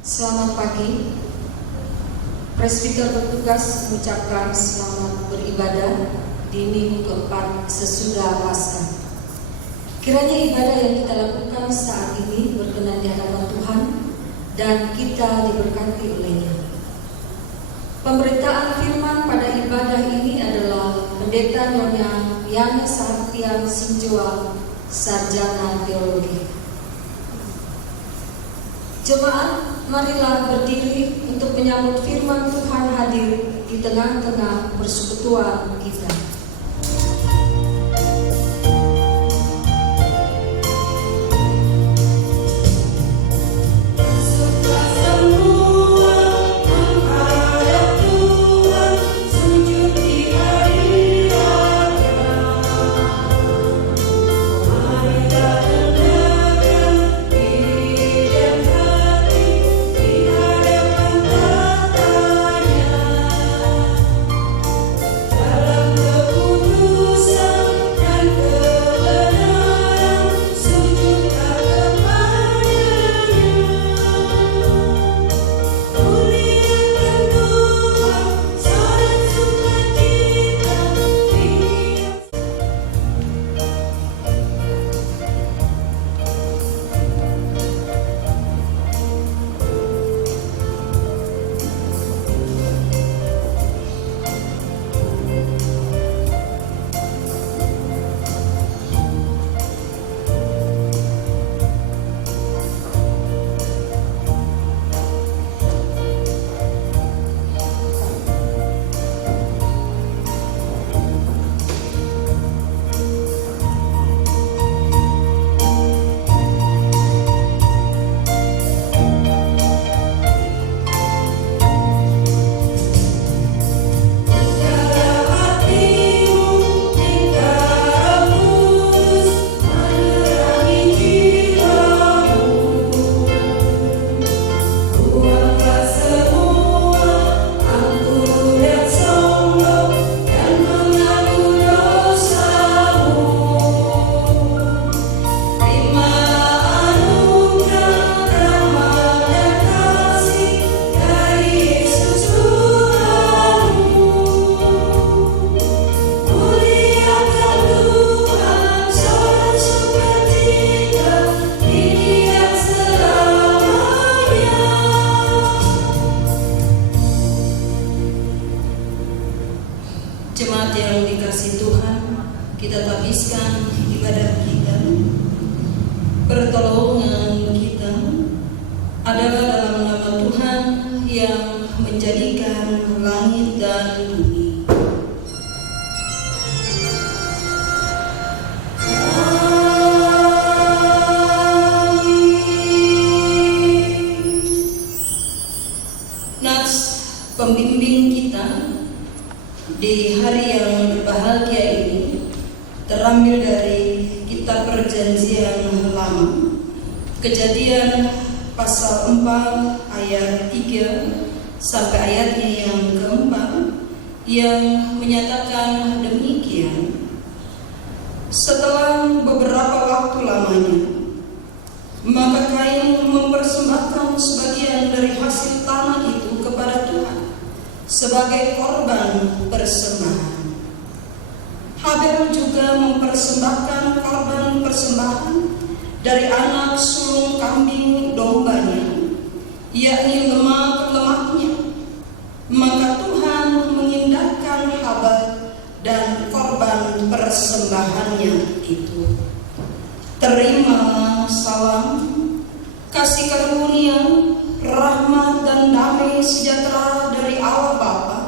Selamat pagi. Presbiter bertugas mengucapkan selamat beribadah di minggu keempat sesudah Paskah. Kiranya ibadah yang kita lakukan saat ini berkenan di hadapan Tuhan dan kita diberkati olehnya. Pemberitaan firman pada ibadah ini adalah Pendeta Nyonya Yana Sartian Sinjua, Sarjana Teologi. Jemaat, marilah berdiri untuk menyambut firman Tuhan hadir di tengah-tengah persekutuan kita. Jemaat yang dikasihi Tuhan, kita habiskan ibadah kita. Pertolongan kita adalah dalam nama Tuhan yang menjadikan langit dan bumi. Nats pembimbing kita di hari yang berbahagia ini terambil dari Kitab Perjanjian Lama, Kejadian pasal 4 ayat 3 sampai ayatnya yang keempat, yang menyatakan demikian: setelah beberapa waktu lamanya, maka Kain mempersembahkan sebagian dari hasil tanah itu kepada Tuhan sebagai korban persembahan. Habel juga mempersembahkan korban persembahan dari anak sulung kambing dombanya, yakni lemak-lemaknya. Maka Tuhan mengindahkan Habel dan korban persembahannya itu. Terima salam, kasih karunia, rahmat dan damai sejahtera dari Allah Bapa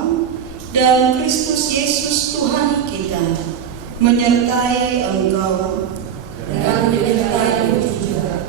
dan Kristus Yesus Tuhan kita. kita, menyertai Engkau dan menyertai-Mu juga.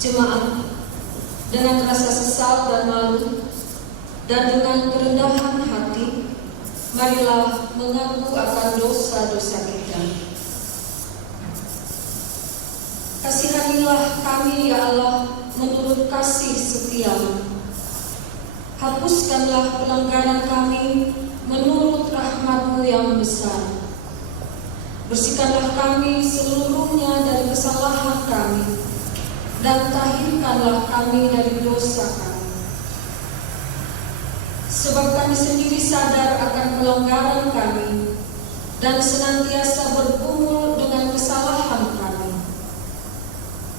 Jemaat, dengan rasa sesal dan malu, dan dengan kerendahan hati, marilah mengaku akan dosa-dosa kita. Kasihanilah kami, ya Allah, menurut kasih setiamu. Hapuskanlah pelanggaran kami menurut rahmat-Mu yang besar. Bersihkanlah kami seluruhnya dari kesalahan kami, dan tahirkanlah kami dari dosa kami. Sebab kami sendiri sadar akan pelanggaran kami, dan senantiasa bergumul dengan kesalahan kami.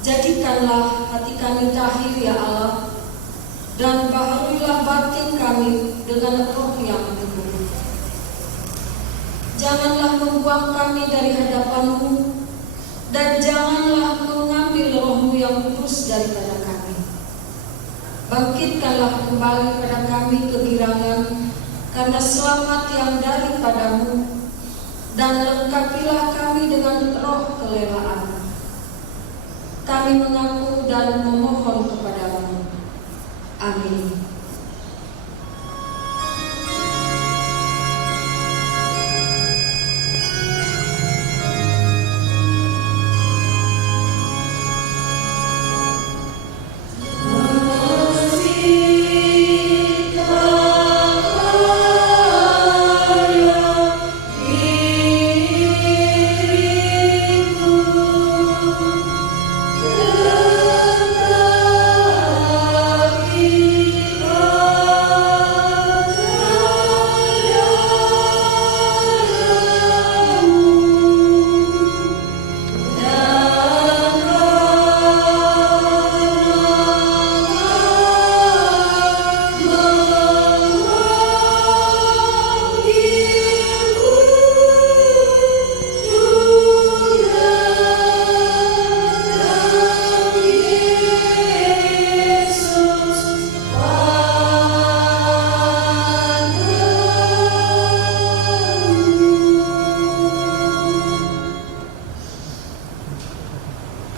Jadikanlah hati kami tahir, ya Allah, dan baharuilah batin kami dengan roh yang teguh. Janganlah membuang kami dari hadapan-Mu, dan janganlah mengambil roh-Mu yang kudus daripada kami. Bangkitkanlah kembali pada kami kegirangan karena selamat yang daripada-Mu, dan lengkapilah kami dengan roh kelelaan. Kami mengaku dan memohon kepada-Mu. Amin.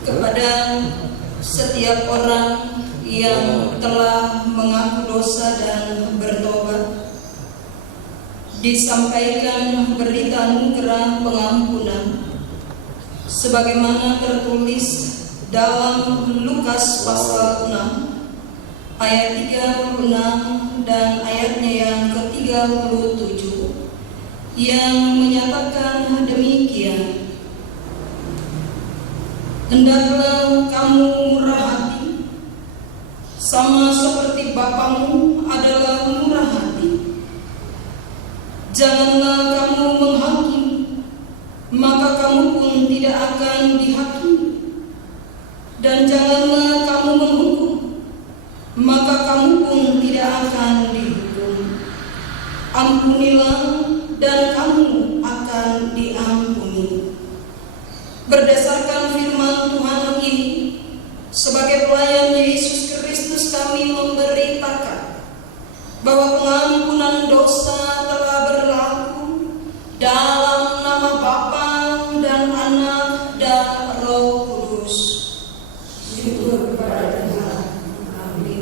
Kepada setiap orang yang telah mengaku dosa dan bertobat, disampaikan berita anugerah pengampunan sebagaimana tertulis dalam Lukas pasal 6 ayat 36 dan ayatnya yang ke-37 yang menyatakan demikian: hendaklah kamu murah hati, sama seperti Bapamu adalah murah hati. Janganlah kamu menghakimi, maka kamu pun tidak akan dihakimi. Dan janganlah kamu menghukum, maka kamu pun tidak akan dihukum. Ampunilah dan kamu akan diampuni. berdasarkan firman Tuhan ini, sebagai pelayan Yesus Kristus kami memberitakan bahwa pengampunan dosa telah berlaku dalam nama Bapa dan Anak dan Roh Kudus. Syukur kepada Tuhan. Amin.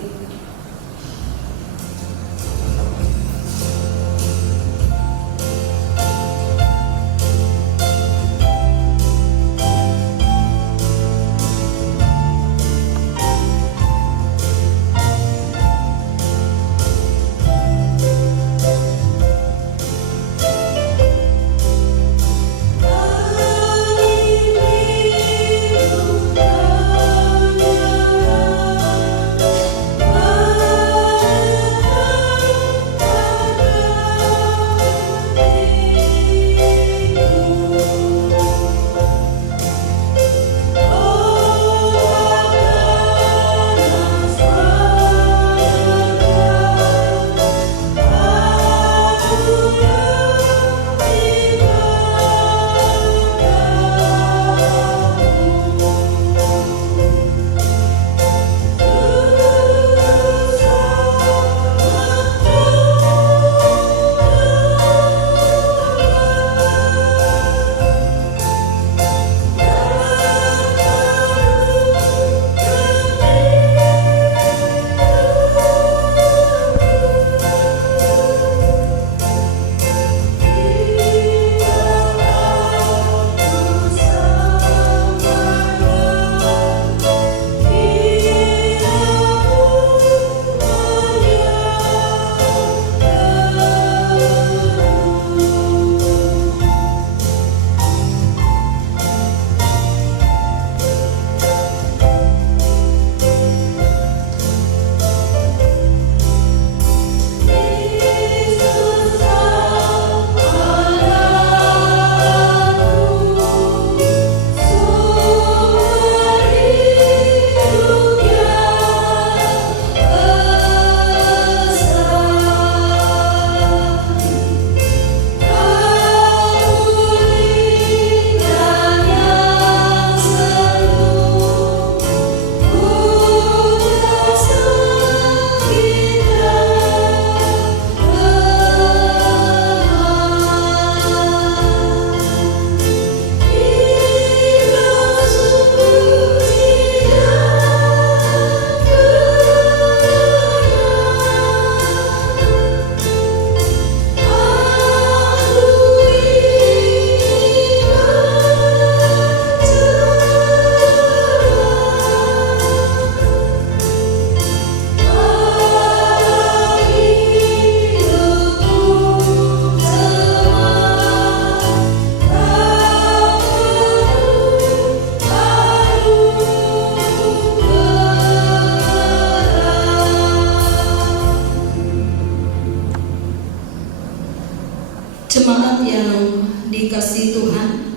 Jemaat yang dikasihi Tuhan,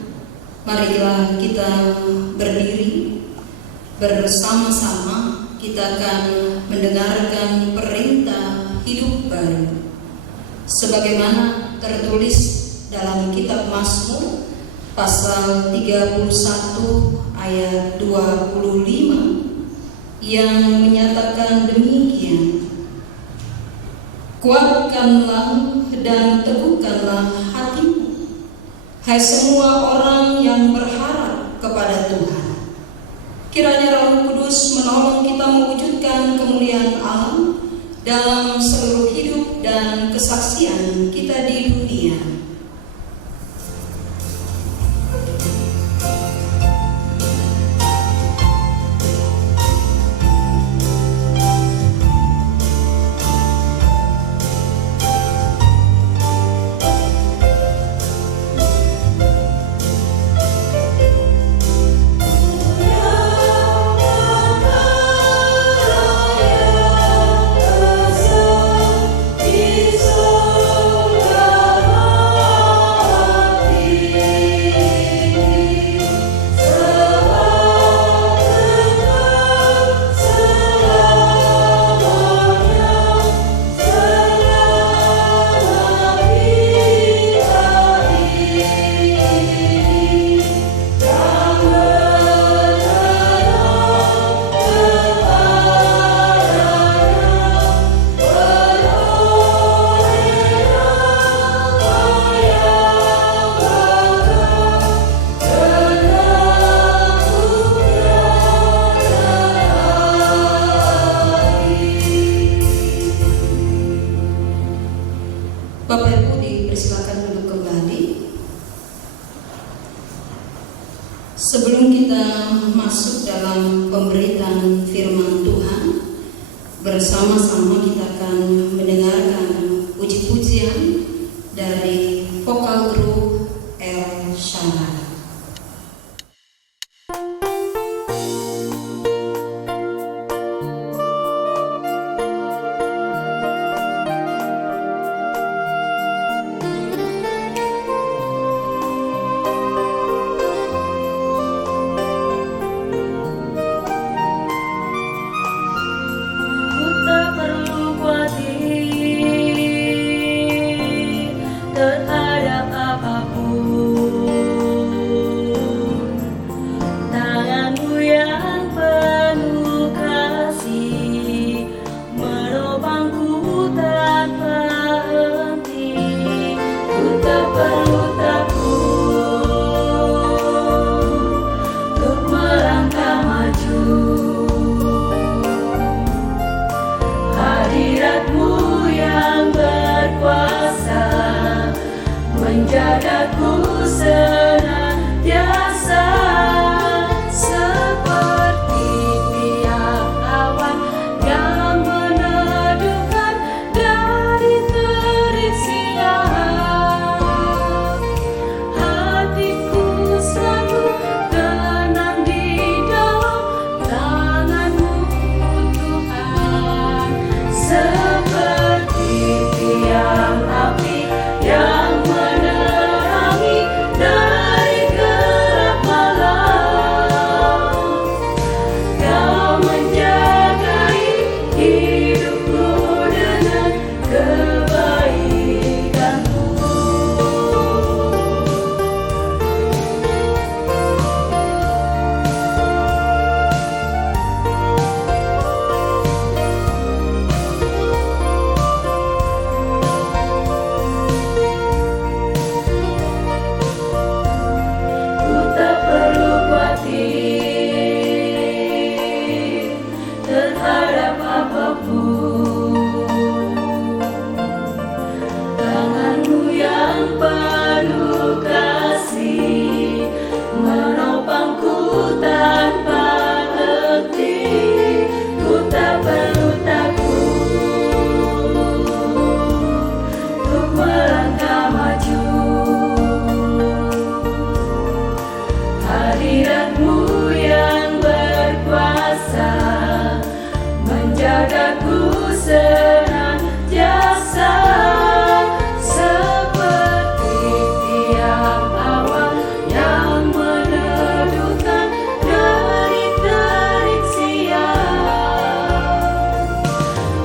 marilah kita berdiri bersama-sama. Kita akan mendengarkan perintah hidup baru sebagaimana tertulis dalam kitab Mazmur pasal 31 ayat 25 yang menyatakan demikian: kuatkanlah dan teguhkanlah hatimu, hai semua orang yang berharap kepada Tuhan. Kiranya Roh Kudus menolong kita mewujudkan kemuliaan Allah dalam seluruh hidup dan kesaksian kita di dunia. Israel. Sebelum kita masuk dalam pemberitaan firman Tuhan, bersama-sama kita akan mendengarkan puji-pujian dari vokal grup El Shaddai. Terhadap apapun, tanganmu yang penuh kasih menopangku tanpa henti. Ku tak perlu takut untuk melangkah maju. Hadiratmu yang berkuasa menjagaku senantiasa, seperti tiap awan yang meneduhkan dari terik siang. Hatiku selalu tenang di dalam tangan-Mu Tuhan, seperti tiang api yang menerangi dari gelap malam. Kau menjagai hidupku dengan kebaikan-Mu. Ku tak perlu khawatir terhadap apapun. Tangan-Mu yang penuh kasih menopangku tanpa henti. Ku tak perlu takut untuk melangkah maju. Hadirat-Mu yang berkuasa menjagaku senantiasa, seperti tiap awan yang meneduhkan dari terik siang.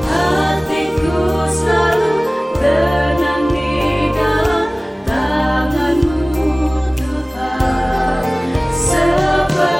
Hatiku selalu tenang di dalam tangan-Mu Tuhan, seperti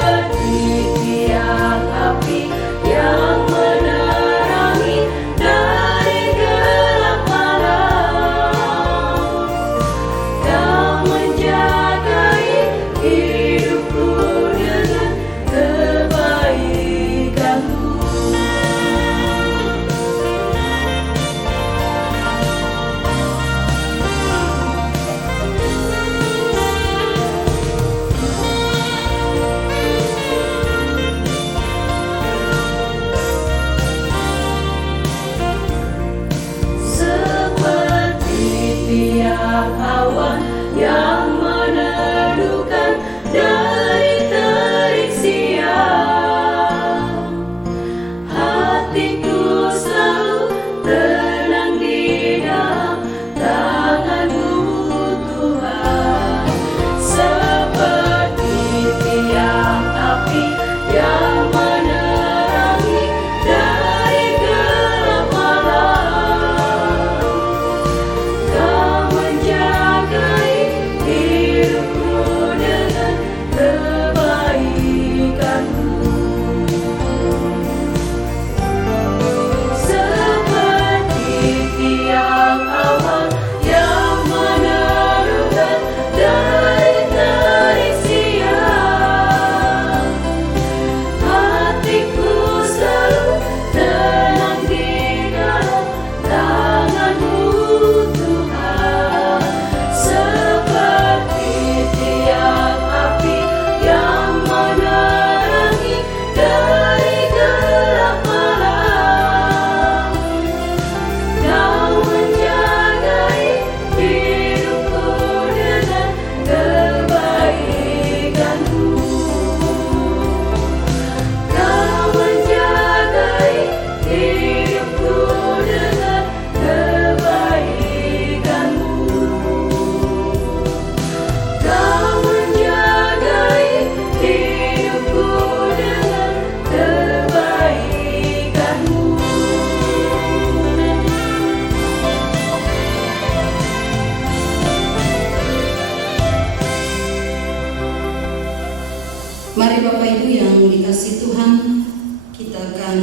Mari Bapak Ibu yang dikasih Tuhan, kita akan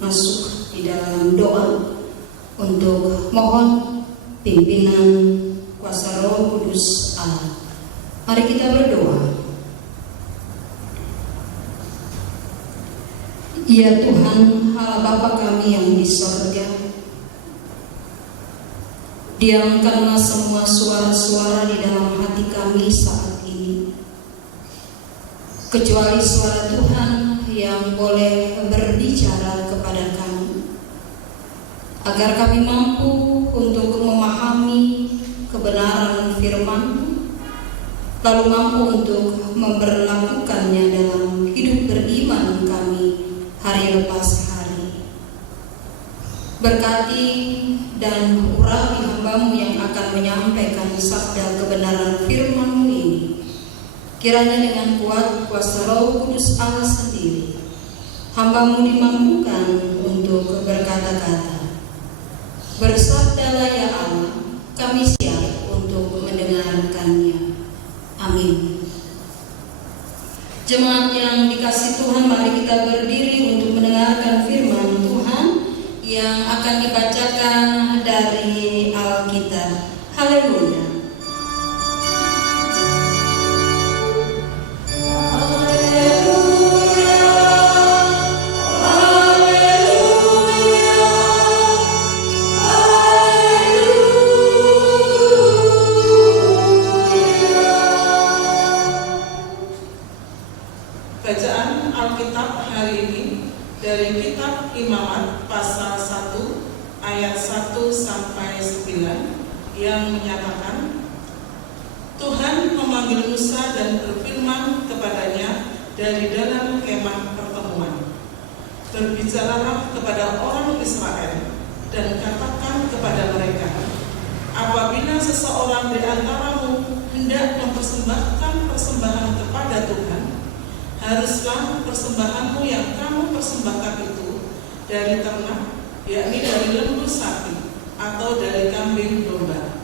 masuk di dalam doa untuk mohon pimpinan kuasa Roh Kudus Allah. Mari kita berdoa. Ya Tuhan, Allah Bapa kami yang di sorga, diamkanlah semua suara-suara di dalam hati kami saat ini, kecuali suara Tuhan yang boleh berbicara kepada kami, agar kami mampu untuk memahami kebenaran firman-Mu, lalu mampu untuk memperlakukannya dalam hidup beriman kami hari lepas hari. Berkati dan urapi hamba-Mu yang akan menyampaikan sabda kebenaran firman-Mu ini. Kiranya dengan kuat kuasa Roh Kudus Allah sendiri, hamba-Mu dimampukan untuk berkata-kata. Bersabdalah ya Allah, kami siap untuk mendengarkannya. Amin. Jemaat yang dikasih Tuhan, mari kita berdiri untuk mendengarkan firman Tuhan yang akan dibacakan dari Alkitab. Haleluya. Bacaan Alkitab hari ini dari kitab Imamat pasal 1 ayat 1 sampai 9 yang menyatakan, Tuhan memanggil Musa dan berfirman kepadanya dari dalam kemah pertemuan. Berbicaralah kepada orang Israel dan katakan kepada mereka, apabila seseorang di antaramu hendak mempersembahkan persembahan kepada Tuhan, haruslah persembahanmu yang kamu persembahkan itu dari ternak, yakni dari lembu sapi atau dari kambing domba.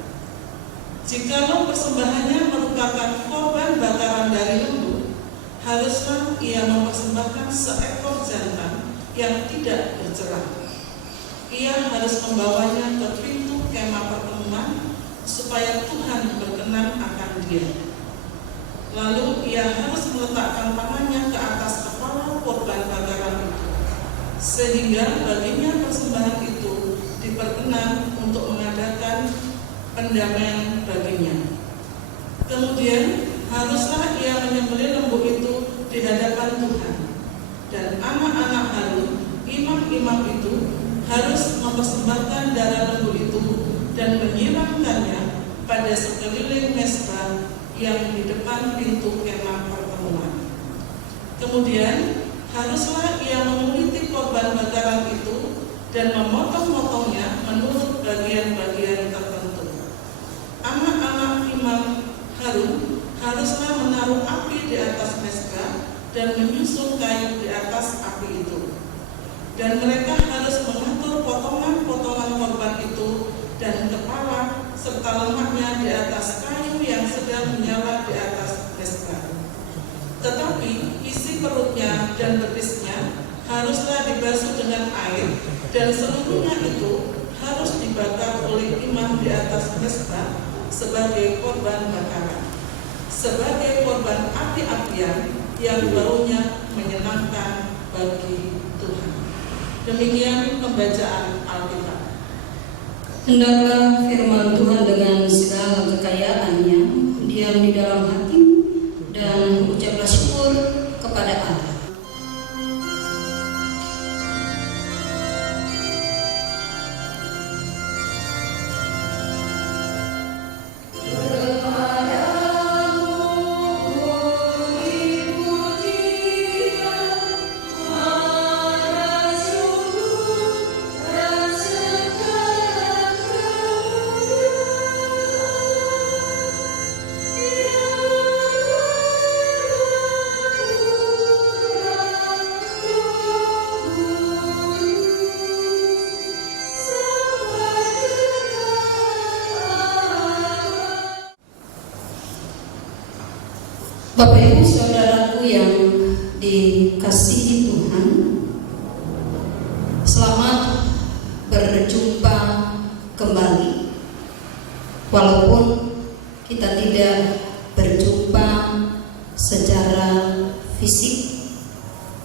Jikalau persembahannya merupakan korban bakaran dari lembu, haruslah ia mempersembahkan seekor jantan yang tidak bercerah. Ia harus membawanya ke pintu kemah pertemuan supaya Tuhan berkenan akan dia. Lalu ia harus meletakkan tangannya ke atas kepala korban bakaran itu, sehingga baginya persembahan itu diperkenan untuk mengadakan pendamaian baginya. Kemudian haruslah ia menyembelih lembu itu di hadapan Tuhan, dan anak-anak Harun, imam-imam itu, harus mempersembahkan darah lembu itu dan menyiramkannya pada sekeliling mezbah yang di depan pintu kemah pertemuan. Kemudian haruslah ia menguliti korban bakaran itu dan memotong-motongnya menurut bagian-bagian tertentu. Anak-anak imam Harun haruslah menaruh api di atas mezbah dan menyusun kayu di atas api itu. Dan mereka harus mengatur potongan-potongan korban itu dan kepala serta lemaknya di atas kayu yang sedang menyala di atas mezbah. Tetapi isi perutnya dan betisnya haruslah dibasuh dengan air, dan seluruhnya itu harus dibakar oleh imam di atas mezbah sebagai korban bakaran, sebagai korban api-apian yang baunya menyenangkan bagi Tuhan. Demikian pembacaan Alkitab. Hendaklah firman Tuhan dengan segala kekayaannya diam di dalam hati, dan ucaplah syukur kepada Allah. Bapak Ibu Saudaraku yang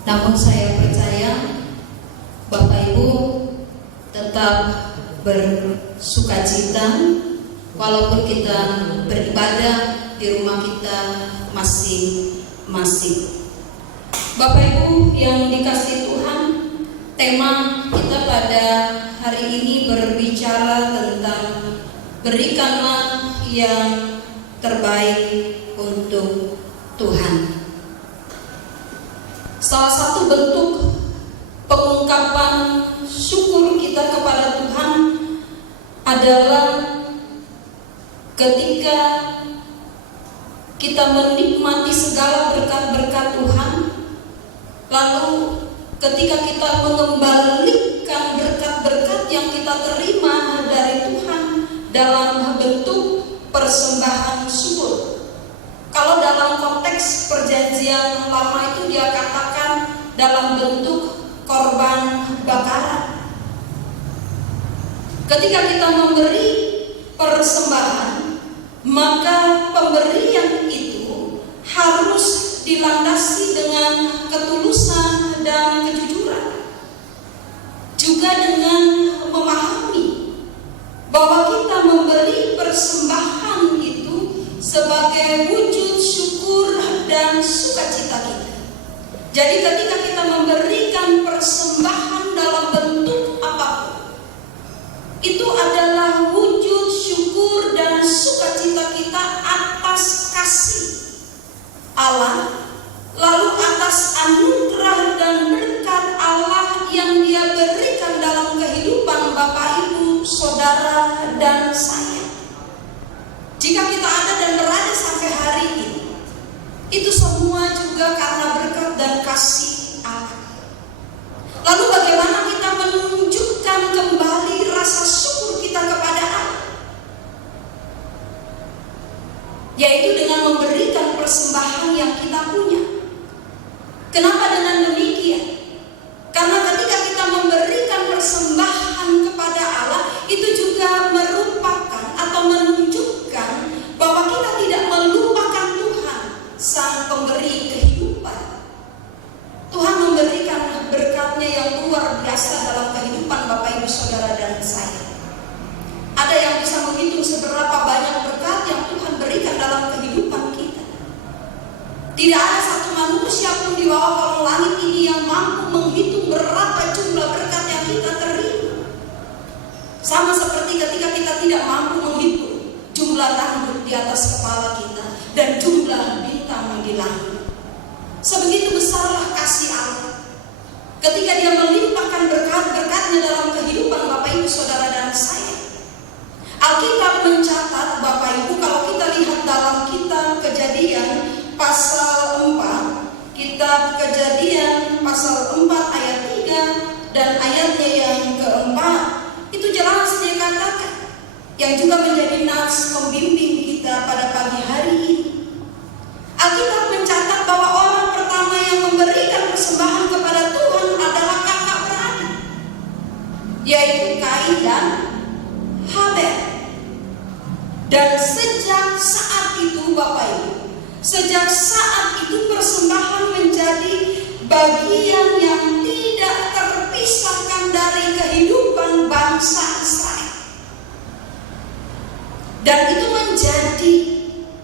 Namun saya percaya Bapak Ibu tetap bersukacita walaupun kita beribadah di rumah kita masing-masing. Bapak Ibu yang dikasihi Tuhan, tema kita pada hari ini berbicara tentang berikanlah yang terbaik untuk Tuhan. Salah satu bentuk pengungkapan syukur kita kepada Tuhan adalah ketika kita menikmati segala berkat-berkat Tuhan, lalu ketika kita mengembalikan berkat-berkat yang kita terima dari Tuhan dalam bentuk persembahan syukur. Kalau dalam konteks perjanjian lama itu dia katakan dalam bentuk korban bakaran. Ketika kita memberi persembahan, maka pemberian itu harus dilandasi dengan ketulusan dan kejujuran, juga dengan memahami bahwa kita memberi persembahan itu sebagai wujud syukur dan sukacita kita. Jadi ketika kita memberikan persembahan dalam bentuk apapun, itu adalah wujud syukur dan sukacita kita atas kasih Allah, lalu atas anugerah dan berkat Allah yang Dia berikan dalam kehidupan Bapak, Ibu, Saudara, dan saya. Jika kita ada dan berada sampai hari ini, itu semua juga karena berkat dan kasih Allah. Lalu bagaimana kita menunjukkan kembali rasa syukur kita kepada Allah? Yaitu dengan memberikan persembahan yang kita punya. Kenapa dengan demikian? Karena ketika kita memberikan persembahan kepada Allah, itu juga merupakan atau menunjukkan bahwa kita tidak melupakan Tuhan, Sang Pemberi kehidupan. Tuhan memberikan berkat-Nya yang luar biasa dalam kehidupan Bapak, Ibu, Saudara, dan saya. Ada yang bisa menghitung seberapa banyak berkat yang Tuhan berikan dalam kehidupan kita. Tidak ada satu manusia pun di bawah kolong langit ini yang mampu menghitung berapa jumlah berkat yang kita terima. Sama seperti ketika kita tidak mampu menghitung jumlah rambut di atas kepala kita dan jumlah bintang di langit. Sebegitu besarlah kasih Allah ketika Dia melimpahkan berkat-berkat-Nya dalam kehidupan Bapak, Ibu, Saudara, dan saya. Alkitab mencatat Bapak Ibu, kalau kita lihat dalam kitab Kejadian pasal 4, kitab Kejadian pasal 4 ayat 3 dan ayatnya yang keempat, itu jelas dia katakan, yang juga menjadi nas pembimbing kita pada pagi hari ini. Alkitab mencatat bahwa orang pertama yang memberikan persembahan kepada Tuhan adalah kakak beradik, yaitu Kain dan Habel. Dan sejak saat itu Bapak Ibu, sejak saat itu persembahan menjadi bagian yang tidak terpisahkan dari kehidupan bangsa Israel. Dan itu menjadi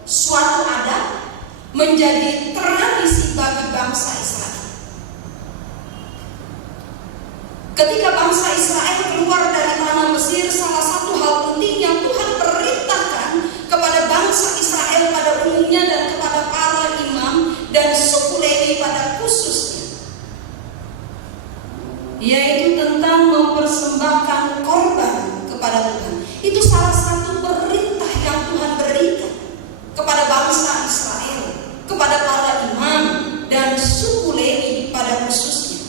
suatu adat, menjadi tradisi bagi bangsa Israel. Ketika bangsa Israel keluar dari tanah Mesir, salah satu hal penting yang Tuhan perintahkan kepada bangsa Israel pada umumnya dan kepada para imam dan suku Lewi pada khususnya, yaitu tentang mempersembahkan korban kepada Tuhan. Itu salah satu perintah yang Tuhan berikan kepada bangsa Israel, kepada para imam dan suku Lewi pada khususnya,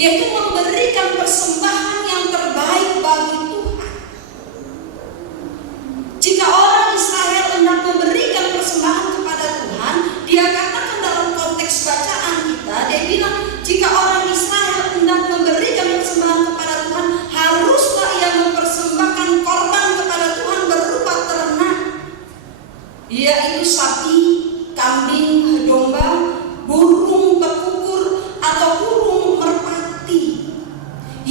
yaitu memberikan persembahan yang terbaik bagi Tuhan. Jika orang Israel hendak memberikan persembahan kepada Tuhan, dia katakan dalam konteks bacaan kita, dia bilang jika orang Israel hendak memberikan persembahan kepada Tuhan, haruslah ia mempersembahkan korban kepada Tuhan berupa ternak, yaitu sapi, kambing, domba, burung bekukur, atau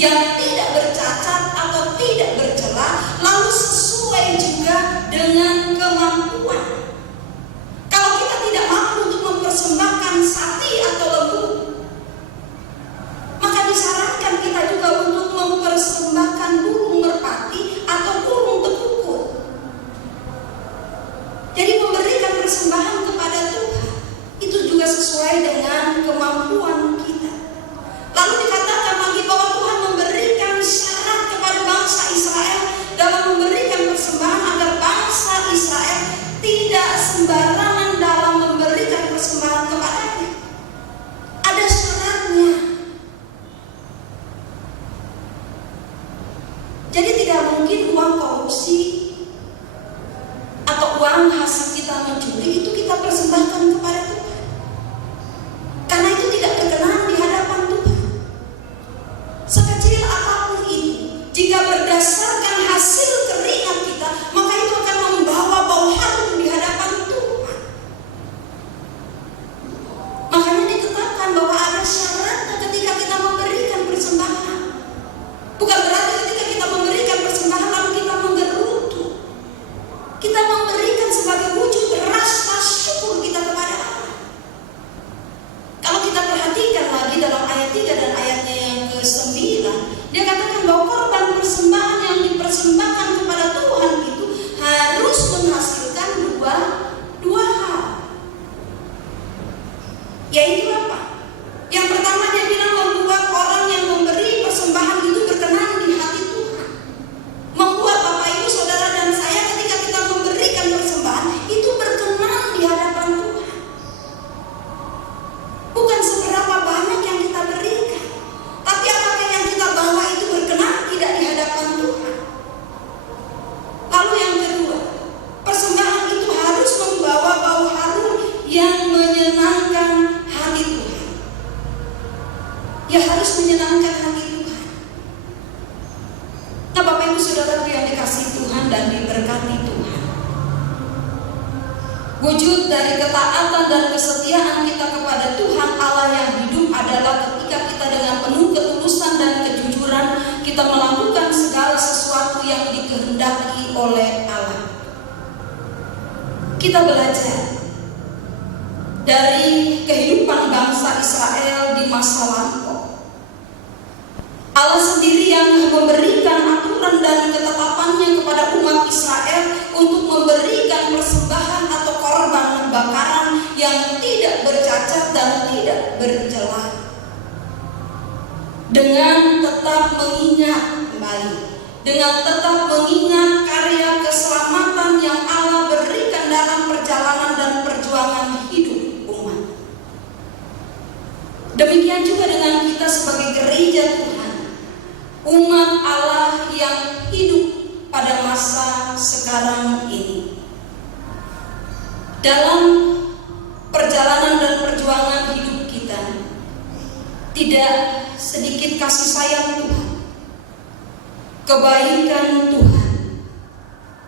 yang tidak bercacat atau tidak bercela, lalu sesuai juga dengan kemampuan. Kalau kita tidak mampu untuk mempersembahkan sapi atau lembu, maka disarankan kita juga untuk mempersembahkan burung merpati atau burung tekukut. Jadi memberikan persembahan kepada Tuhan itu juga sesuai dengan kemampuan kita. Lalu dikatakan lagi bahwa Tuhan memberikan syarat kepada bangsa Israel dalam memberikan persembahan agar bangsa Israel tidak sembarangan dalam memberikan persembahan kepadanya. Ada syaratnya. Jadi tidak mungkin uang korupsi atau uang hasil kita mencuri itu kita persembahkan kepada Tuhan, karena itu tidak berkenan di hadapan Tuhan. Sekecil apapun itu, jika berdasarkan hasil keringat kita, maka itu akan membawa bau harum di hadapan Tuhan. Makanya ditetapkan bahwa ada syaratnya ketika kita memberikan persembahan. Bukan berarti ketika kita memberikan persembahan lalu kita menggerutu. Kita memberikan sebagai wujud rasa syukur kita kepada Allah. Kalau kita perhatikan lagi dalam ayat 3 dan ayatnya yang ke-9, dia katakan bahwa korban persembahan yang dipersembahkan kepada Tuhan itu harus menghasilkan dua hal. Yaitu apa? Yang pertama dia bilang membuat orang yang memberi persembahan itu berkenan di hati Tuhan. Membuat Bapak Ibu Saudara dan saya ketika kita memberikan persembahan itu berkenan di hadapan Tuhan. Bukan seberapa banyak yang kita berikan, tapi apakah yang kita bawa itu berkenan tidak di hadapan Tuhan. Lalu yang kedua, persembahan itu harus membawa bau harum yang menyenangkan hati Tuhan. Ya harus menyenangkan hati Tuhan. Nah Bapak Ibu Saudara yang dikasihi Tuhan dan diberkati Tuhan, wujud dari ketaatan dan kesetiaan kita kepada Tuhan Allah yang hidup adalah ketika kita dengan penuh ketulusan dan kejujuran kita melakukan segala sesuatu yang dikehendaki oleh Allah. Kita belajar dari kehidupan bangsa Israel di masa lampau. Allah sendiri yang memberikan aturan dan ketetapannya kepada umat Israel untuk memberikan persembahan atau korban bakaran yang tidak bercacat dan tidak bercela. Dengan tetap mengingat kembali, dengan tetap mengingat karya keselamatan yang Allah berikan dalam perjalanan dan perjuangan hidup umat. Demikian juga dengan kita sebagai gereja Tuhan, umat Allah yang hidup pada masa sekarang ini. Dalam perjalanan dan perjuangan hidup kita, tidak sedikit kasih sayang Tuhan, kebaikan Tuhan,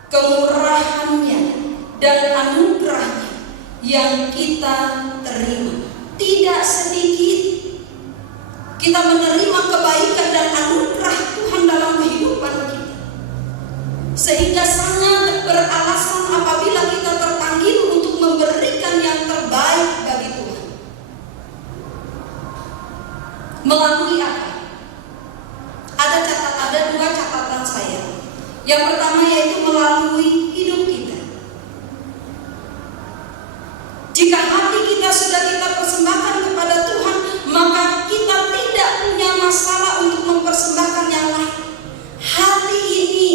kemurahannya dan anugerahnya yang kita terima. Tidak sedikit kita menerima kebaikan dan anugerah Tuhan dalam kehidupan kita, sehingga sangat beralasan apabila kita terpanggil untuk memberikan yang terbaik bagi Tuhan. Melalui apa? Ada dua catatan saya. Yang pertama yaitu melalui hidup kita. Jika hati kita sudah kita persembahkan kepada Tuhan, maka kita tidak punya masalah untuk mempersembahkan yang lain. Hati ini,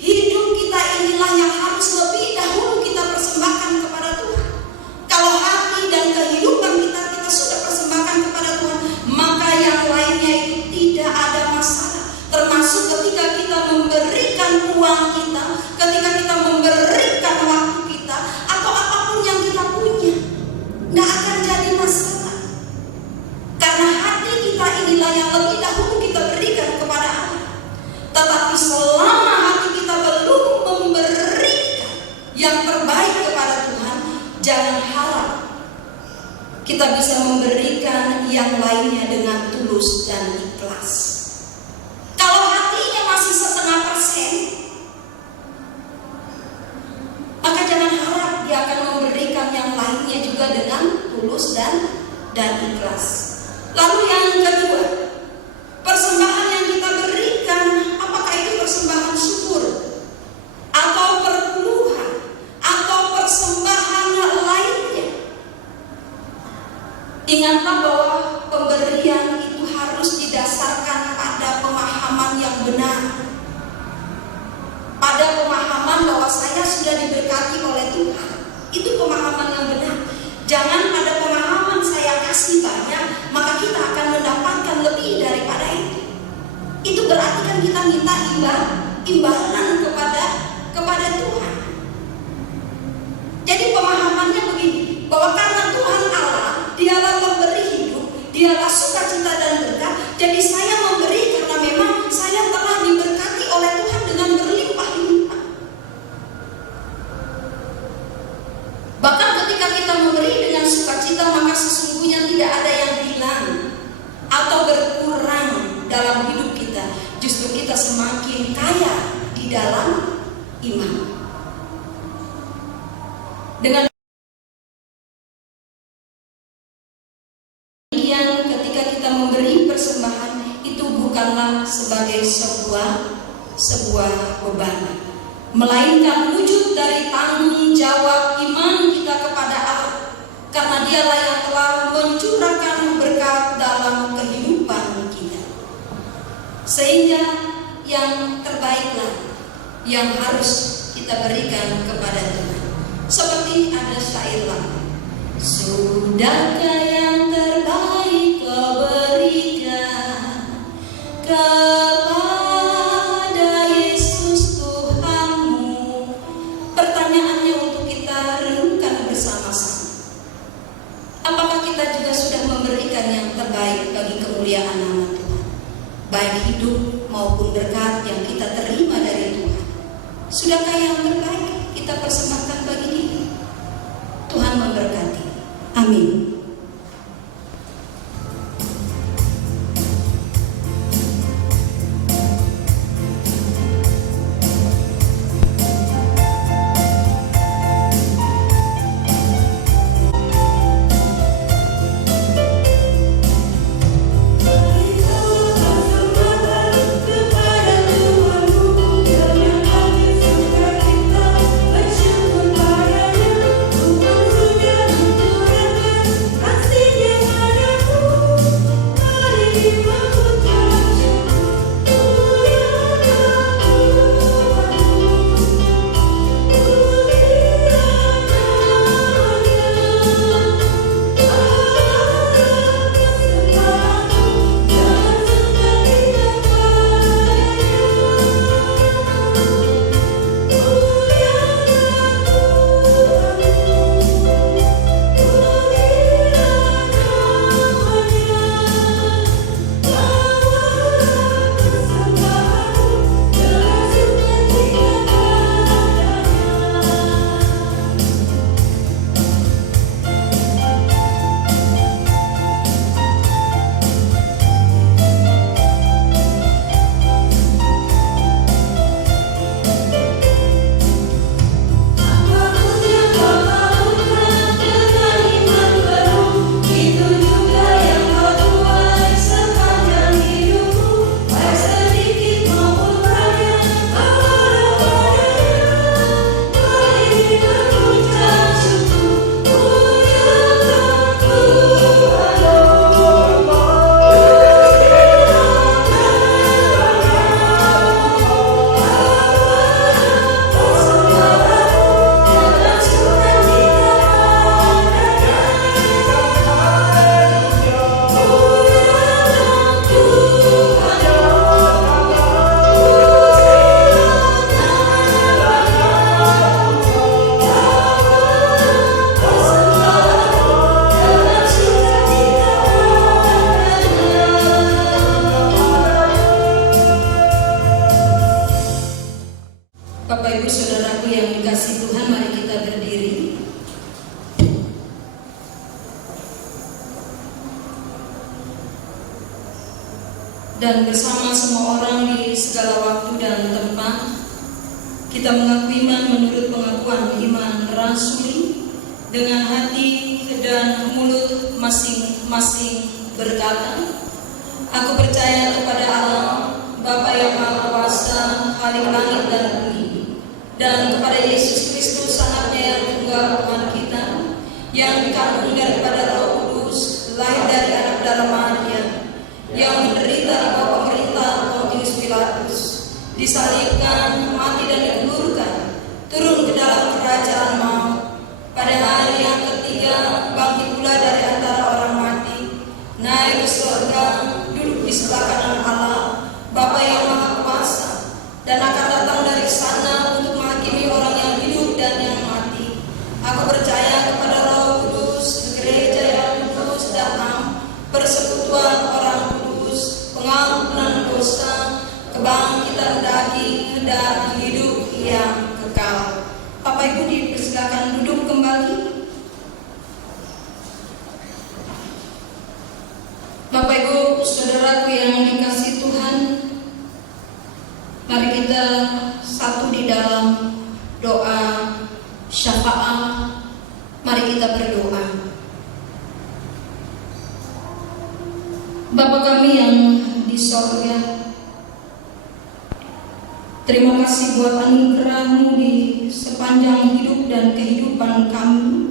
hidup kita inilah yang harus lebih dahulu kita persembahkan kepada Tuhan. Kalau hati dan kehidupan kita sudah persembahkan kepada Tuhan, maka yang lainnya itu tidak ada masalah. Termasuk ketika kita memberikan uang kita, ketika kita memberikan waktu kita, atau apapun yang kita punya, tidak akan jadi masalah. Karena hati kita inilah yang lebih dahulu kita berikan kepada Allah. Tetapi selama hati kita belum memberikan yang terbaik kepada Tuhan, jangan harap kita bisa memberikan yang lainnya dengan tulus dan ikhlas. atas. Lalu yang kedua, persembahan yang kita berikan, apakah itu persembahan syukur atau perpuluhan atau persembahan lainnya? Ingatlah bahwa pemberian itu harus didasarkan pada pemahaman yang benar, pada pemahaman bahwa saya sudah diberkati oleh Tuhan. Itu pemahaman yang benar. Jangan pada pemahaman saya kasih banyak maka kita akan mendapatkan lebih daripada itu. Itu berarti kan kita minta imbalan kepada Tuhan. Jadi pemahamannya begini, bahwa karena Tuhan Allah, Dialah memberi hidup, Dialah sukacita dan berkat. Jadi saya memberi karena memang saya telah diberkati oleh Tuhan dengan berlimpah-limpah. Bahkan ketika kita memberi dengan sukacita, maka sesungguhnya tidak ada yang hilang atau berkurang dalam hidup kita. Justru kita semakin kaya di dalam iman. Dengan demikian, ketika kita memberi persembahan, itu bukanlah sebagai sebuah beban, melainkan wujud dari tanggung jawab iman kita kepada Allah, karena Dialah yang telah mencurahkan berkat dalam kehidupan kita. Sehingga yang terbaiklah yang harus kita berikan kepada Tuhan. Seperti ada syair lagu, sudahkah yang terbaik kau berikan kepada Yesus Tuhanmu? Pertanyaannya untuk kita renungkan bersama-sama. Apakah kita juga sudah memberikan yang terbaik bagi kemuliaan nama Tuhan? Baik hidup maupun berkat yang kita terima dari Tuhan. Sudahkah yang terbaik kita persembahkan bagi Dia? Tuhan memberkati. Amin. Bapak Ibu Saudaraku yang dikasihi Tuhan, mari kita berdiri. Dan bersama semua orang di segala waktu dan tempat, kita mengaku iman menurut pengakuan iman rasuli dengan hati dan mulut masing-masing masing-masing berkata, "Aku percaya kepada Allah, Bapa yang Maha Kuasa, Khalik langit dan bumi, dan kepada Yesus Kristus anaknya yang tunggal Tuhan kita, yang dikandung daripada Roh Kudus, lahir dari anak darah Maria, yang menderita di bawah pemerintahan Pontius Pilatus, disalibkan, mati dan dikuburkan, turun ke dalam kerajaan maut, pada hari yang ketiga bangkit pula dari antara orang mati, naik ke surga, duduk di sebelah kanan Allah, Bapa yang Maha Kuasa, dan akan datang dari sana untuk menghakimi orang yang hidup dan yang mati. Aku percaya kepada Roh Kudus, gereja yang kudus dan am, persekutuan orang kudus, pengampunan dosa, kebangkitan daging, dan hidup yang kekal." Bapak Ibu dipersilakan duduk kembali. Bapak Ibu, saudaraku yang dikasihi Tuhan, mari kita satu di dalam doa syafaat. Mari kita berdoa. Bapa kami yang di sorga, terima kasih buat anugerah-Mu di sepanjang hidup dan kehidupan kami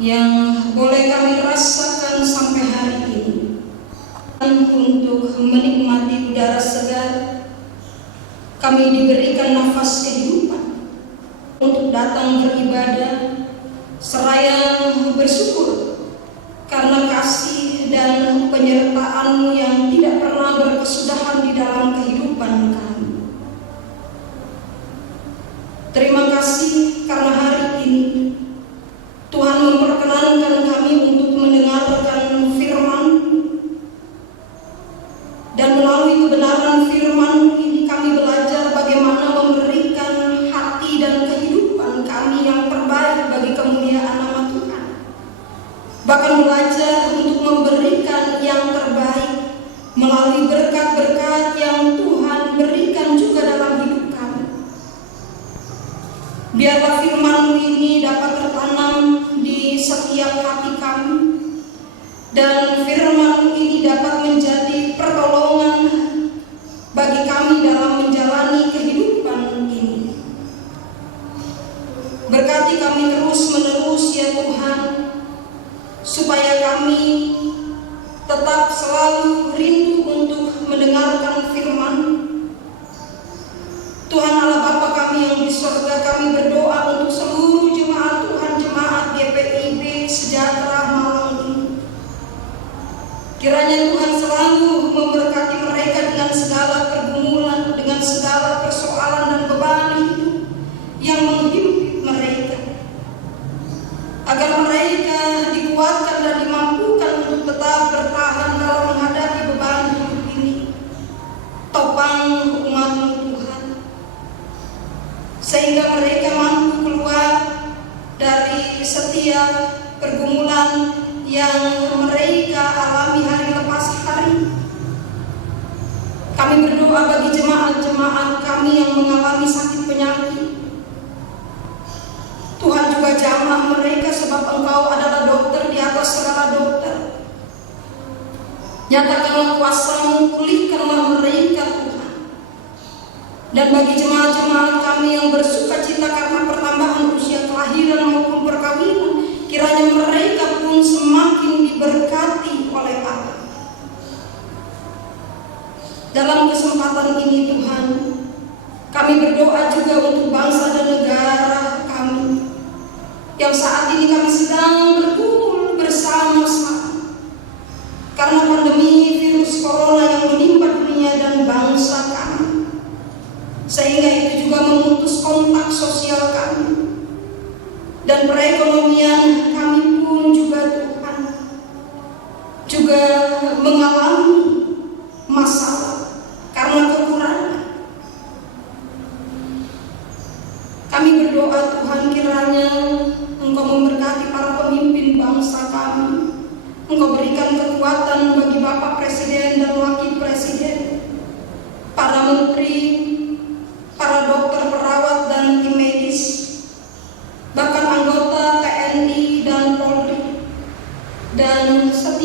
yang boleh kami rasakan sampai hari ini. Untuk menikmati udara segar, kami diberikan nafas kehidupan untuk datang beribadah, seraya bersyukur karena kasih dan penyertaan-Mu yang tidak pernah berkesudahan di dalam kehidupan kami. Terima kasih karena hari ini Tuhan memperkenankan kami untuk mendengarkan firman, dan melalui kebenaran firman ini kami belajar bagaimana memberikan hati dan kehidupan kami yang terbaik bagi kemuliaan nama Tuhan. Bahkan belajar untuk memberikan yang terbaik melalui berkat-berkat yang Tuhan berikan juga dalam hidup kami. Biarlah firman-Mu ini dapat tertanam di setiap hati kami, dan firman-Mu ini dapat menjadi pertolongan bagi kami dalam menjalani kehidupan ini. Berkati kami terus-menerus ya Tuhan, supaya kami tetap selalu rindu untuk mendengarkan firman. Tuhan Allah Bapa kami yang di surga, kami berdoa untuk seluruh jemaat Tuhan, jemaat GPIB Sejahtera malam ini. Kiranya Tuhan selalu memberkati mereka dengan segala pergumulan, dengan segala persoalan dan beban hidup yang menghidupi mereka, agar mereka dikuatkan dan dimampukan untuk tetap bertahan dalam menghadapi beban hidup ini. Topang umat-Mu Tuhan, sehingga mereka mampu keluar dari setiap pergumulan yang mereka alami hari lepas hari. Kami berdoa bagi jemaat-jemaat kami yang mengalami sakit penyakit. Tuhan juga jamah mereka, sebab Engkau adalah dokter di atas segala dokter. Nyatakanlah kuasa-Mu, pulihkanlah mereka Tuhan. Dan bagi jemaat-jemaat kami yang bersuka cita karena pertambahan usia kelahiran maupun perkawinan, kiranya mereka pun semakin diberkati oleh Allah. Dalam kesempatan ini Tuhan, kami berdoa juga untuk bangsa dan negara kami, yang saat ini kami sedang berkumpul bersama-sama karena pandemi virus corona yang menimpa dunia dan bangsa kami, sehingga itu juga memutus kontak sosial kami. Dan perekonomian kami pun juga Tuhan juga mengalami masalah karena kekurangan. Kami berdoa Tuhan, kiranya Engkau memberkati para pemimpin bangsa kami. Engkau berikan kekuatan bagi Bapak Presiden dan Wakil Presiden, para menteri, para dokter, perawat, dan tim medis, bahkan anggota TNI dan Polri, dan setiap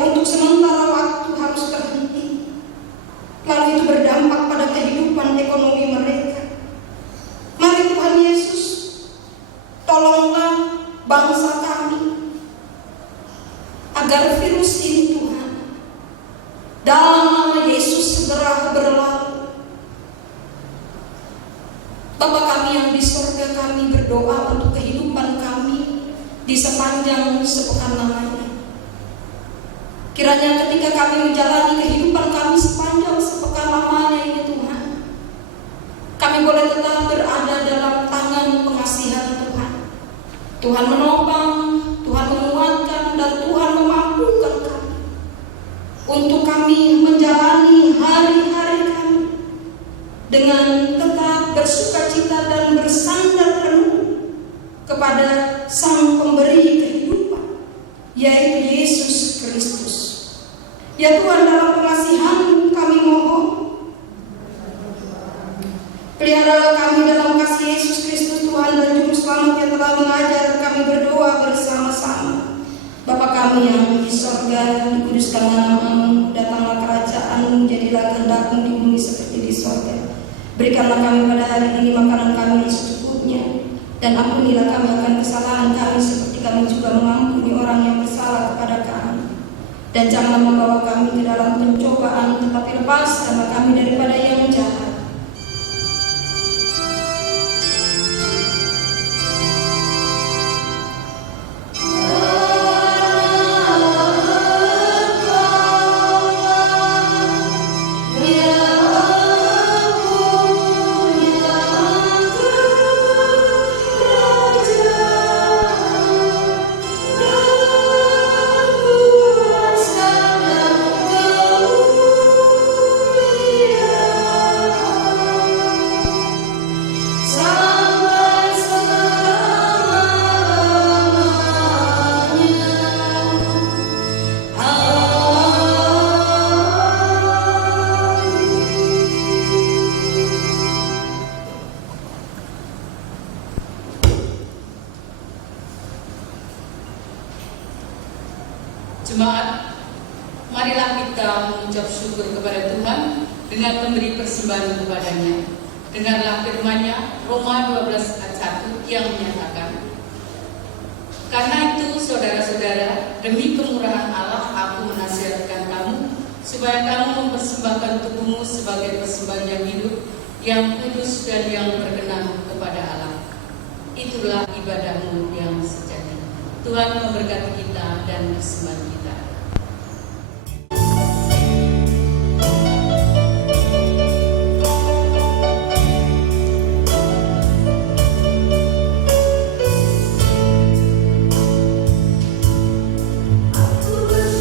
mereka untuk sementara waktu harus terhenti, lalu itu berdampak pada kehidupan ekonomi mereka. Mari Tuhan Yesus, tolonglah bangsa kami agar virus ini Tuhan dalam nama Yesus segera berlalu. Bapa kami yang di surga, kami berdoa untuk kehidupan kami di sepanjang sepekan lamanya. Kiranya ketika kami menjalani kehidupan kami sepanjang sepekan lamanya ini Tuhan, kami boleh tetap berada dalam tangan pengasihan Tuhan. Tuhan menopang, Tuhan menguatkan, dan Tuhan memampukan kami untuk kami menjalani hari-hari kami dengan tetap bersukacita dan bersandar penuh kepada Sang Pemberi kehidupan, yaitu Yesus Kristus. Ya Tuhan, dalam pengasihan-Mu kami mohon, peliharalah kami dalam kasih Yesus Kristus Tuhan dan Juru Selamat yang telah mengajar kami berdoa bersama-sama. Bapa kami yang di sorga, dikuduskanlah nama-Mu, datanglah kerajaan-Mu, jadilah kehendak-Mu di bumi seperti di sorga. Berikanlah kami pada hari ini makanan kami yang secukupnya, dan ampunilah kami akan kesalahan kami seperti kami juga mengampuni orang yang bersalah kepada kami. Dan jangan membawa kami ke dalam pencobaan, tetapi lepaskanlah kami daripada yang jahat. Jemaat, marilah kita mengucap syukur kepada Tuhan dengan memberi persembahan kepadanya. Dengarlah firman-Nya, Roma 12 ayat 1 yang menyatakan, karena itu saudara-saudara, demi kemurahan Allah aku menasihatkan kamu, supaya kamu mempersembahkan tubuhmu sebagai persembahan yang hidup, yang kudus dan yang berkenan kepada Allah. Itulah ibadahmu yang sejati. Tuhan memberkati kita dan persembahan kita. Yang Maha Kudus.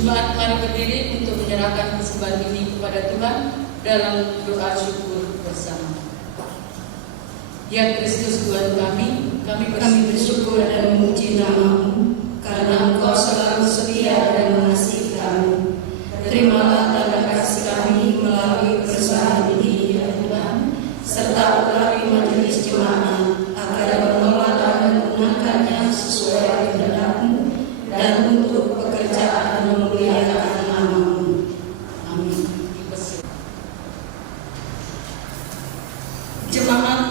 Jemaat mari berdiri untuk menyerahkan persembahan ini kepada Tuhan dalam doa syukur bersama. Ya Kristus Tuhan kami bersyukur dan memuji nama-Mu karena Engkau selalu setia dan mengasihi kami. Terimalah tanda kasih kami melalui persembahan ini ya Tuhan, serta melalui majelis jemaat agar mengelola dan menggunakannya sesuai kehendak-Mu dan untuk pekerjaan memuliakan nama-Mu. Amin. Jemaat,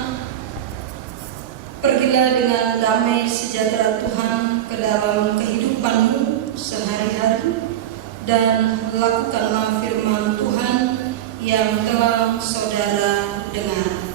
pergilah dengan damai sejahtera Tuhan ke dalam kehidupanmu sehari-hari dan lakukanlah firman Tuhan yang telah saudara dengar.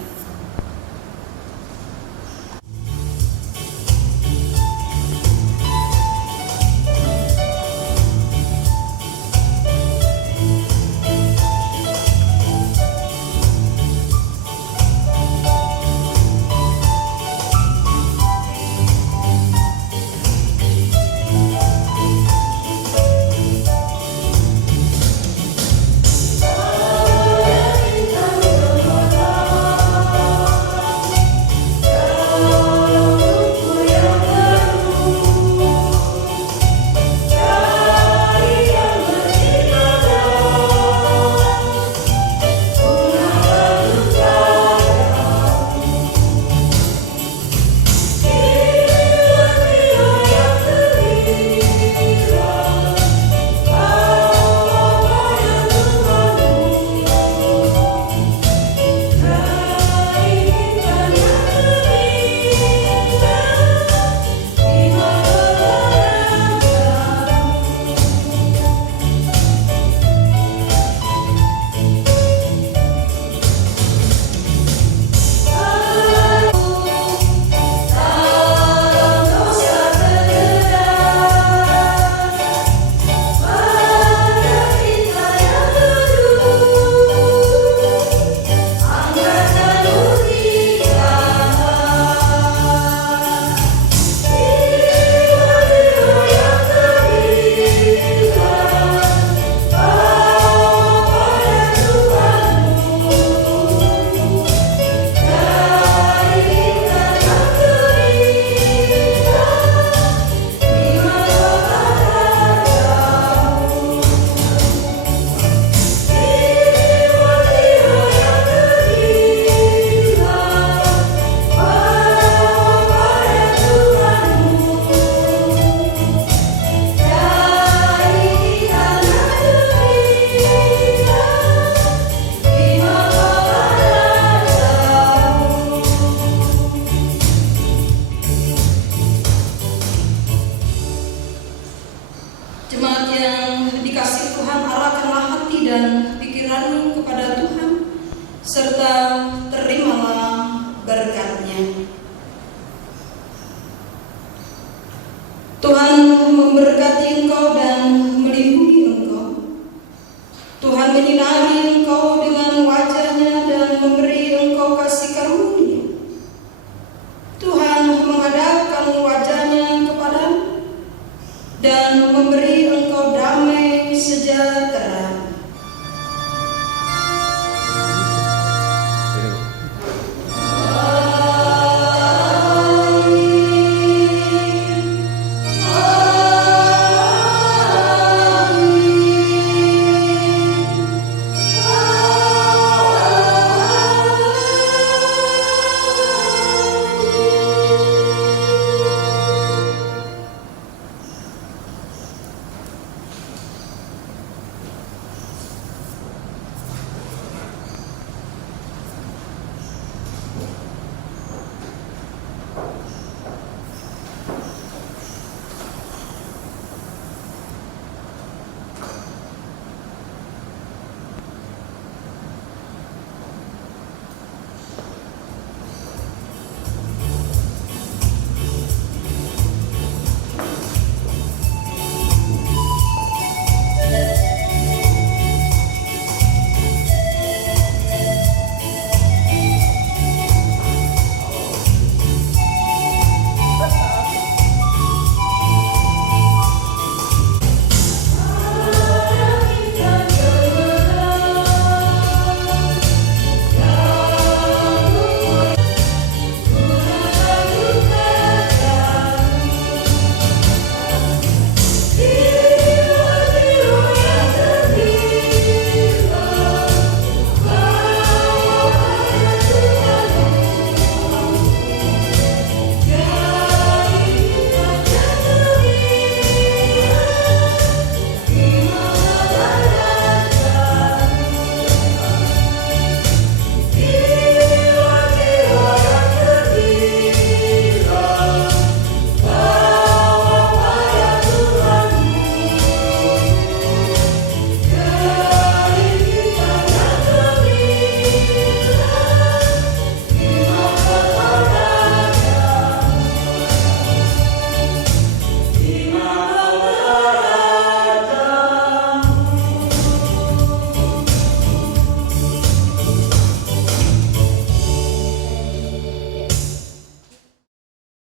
Jemaat yang dikasihi Tuhan, arahkanlah hati dan pikiranmu kepada Tuhan, serta